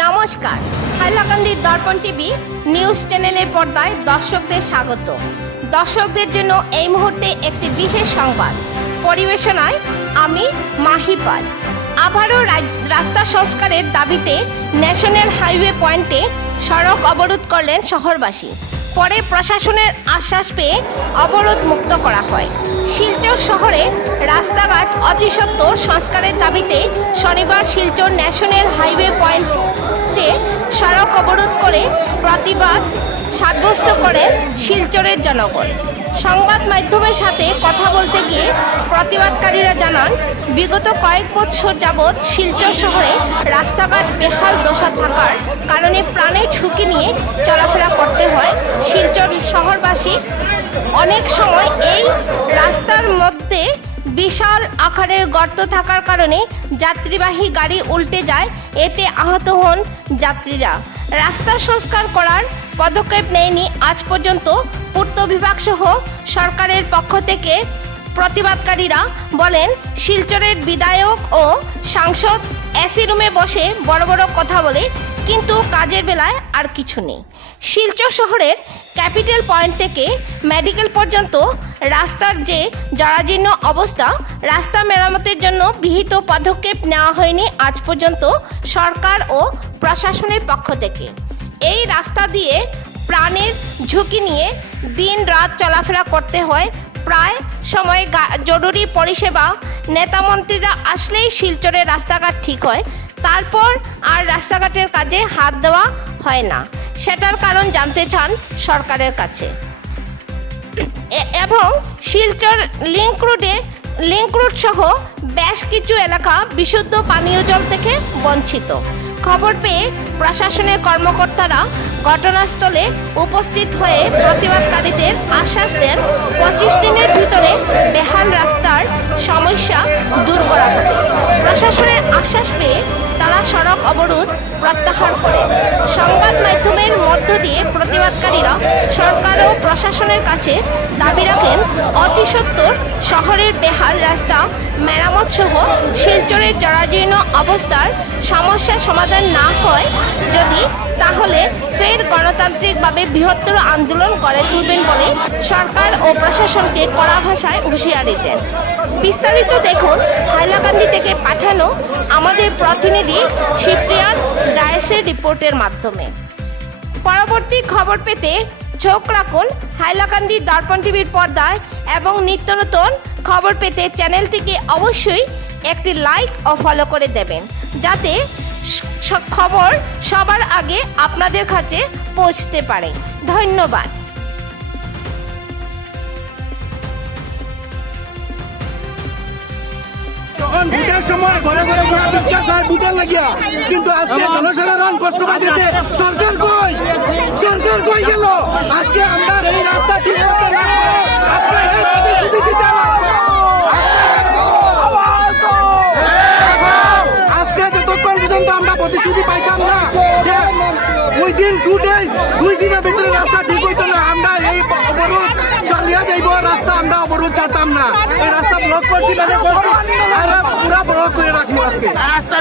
নমস্কার, হাইলাকান্দির দর্পণ TV news চ্যানেলের পর্দায় দর্শকদের স্বাগত। দর্শকদের জন্য এই মুহূর্তে একটি বিশেষ সংবাদ পরিবেশনায় আমি মাহিপাল। আবারও রাস্তা সংস্কারের দাবিতে ন্যাশনাল হাইওয়ে পয়েন্টে সড়ক অবরোধ করলেন শহরবাসী। পরে প্রশাসনের আশ্বাস পেয়ে অবরোধ মুক্ত করা হয়। শিলচর শহরে রাস্তাঘাট অতি সত্বর সংস্কারের দাবিতে শনিবার শিলচর ন্যাশনাল হাইওয়ে পয়েন্টে সড়ক অবরোধ করে প্রতিবাদ সাব্যস্ত করেন শিলচরের জনগণ। সংবাদ মাধ্যমের সাথে কথা বলতে গিয়ে প্রতিবাদকারীরা জানান, বিগত কয়েক বছর যাবৎ শিলচর শহরে রাস্তাঘাট বেহাল দশা থাকার কারণে প্রাণের ঝুঁকি নিয়ে চলাফেরা করতে হয় শিলচর শহরবাসী। অনেক সময় এই রাস্তার মধ্যে বিশাল আকারের গর্ত থাকার কারণে যাত্রীবাহী গাড়ি উল্টে যায়, এতে আহত হন যাত্রীরা। রাস্তা সংস্কার করার পদক্ষেপ নেয়নি আজ পর্যন্ত পূর্ত বিভাগ সহ সরকারের পক্ষ থেকে। প্রতিবাদকারীরা বলেন, শিলচরের বিধায়ক ও সাংসদ এসি রুমে বসে বড় বড় কথা বলে, কিন্তু কাজের বেলায় আর কিছু নেই। শিলচর শহরের ক্যাপিটাল পয়েন্ট থেকে মেডিকেল পর্যন্ত রাস্তার যে জরাজীর্ণ অবস্থা, রাস্তা মেরামতের জন্য বিহিত পদক্ষেপ নেওয়া হয়নি আজ পর্যন্ত সরকার ও প্রশাসনের পক্ষ থেকে। এই রাস্তা দিয়ে প্রাণের ঝুঁকি নিয়ে দিন রাত চলাফেরা করতে হয়। প্রায় সময় জরুরি পরিষেবা নেতামন্ত্রীরা আসলেই শিলচরের রাস্তাঘাট ঠিক হয়, তারপর আর রাস্তাঘাটের কাজে হাত দেওয়া হয় না। সেটার কারণ জানতে চান সরকারের কাছে। এবং শিলচর লিঙ্ক রুট সহ বেশ কিছু এলাকা বিশুদ্ধ পানীয় জল থেকে বঞ্চিত। খবর পেয়ে প্রশাসনের কর্মকর্তারা ঘটনাস্থলে উপস্থিত হয়ে প্রতিবাদকারীদের আশ্বাস দেন, 25 দিনের ভিতরে বেহাল রাস্তার সমস্যা দূর করা হবে। প্রশাসনের আশ্বাস পেয়ে তারা সড়ক অবরোধ প্রত্যাহার করে। সংবাদ মাধ্যমের মধ্য দিয়ে প্রতিবাদকারীরা সরকার ও প্রশাসনের কাছে দাবি রাখেন, অতি সত্বর শহরের বেহাল রাস্তা মেরামত সহ শিলচরের জরাজীর্ণ অবস্থার সমস্যার সমাধান না হয় যদি, তাহলে ফের গণতান্ত্রিকভাবে বৃহত্তর আন্দোলন গড়ে তুলবেন বলে সরকার ও প্রশাসনকে কড়া ভাষায় হুঁশিয়ারি দেন। বিস্তারিত দেখুন হাইলাকান্দি থেকে পাঠানো আমাদের প্রতিনিধি শিবপ্রিয়ার ডায়েসের রিপোর্টের মাধ্যমে। পরবর্তী খবর পেতে চোখ রাখুন হাইলাকান্দি দর্পণ টিভির পর্দায় এবং নিত্য নতুন খবর পেতে চ্যানেলটিকে অবশ্যই একটি লাইক ও ফলো করে দেবেন, যাতে খবর সবার আগে আপনাদের কাছে পৌঁছতে পারে। ধন্যবাদ। তখন ভোটের সময় ঘরে ঘরে ভোটের লাগিয়া, কিন্তু আজকে জনসাধারণ কষ্ট পাইতেছে। সরকার কই গেল? আজকে আমরা এই রাস্তা ঠিক করতে লাগবো। আজকে এই প্রতিশ্রুতি দিতে লাগবো। আজকে যতক্ষণ পর্যন্ত আমরা প্রতিশ্রুতি পাইতাম না যে উইদিন 2 days, 2 দিনের ভিতরে রাস্তা ঠিক হইতো না, আমরা এই অবরোধ চালিয়ে যাইব। রাস্তা আমরা অবরোধ চাইতাম না। এই রাস্তা ব্লক করছি, পুরা ব্লক করে রাখবো। আজকে রাস্তা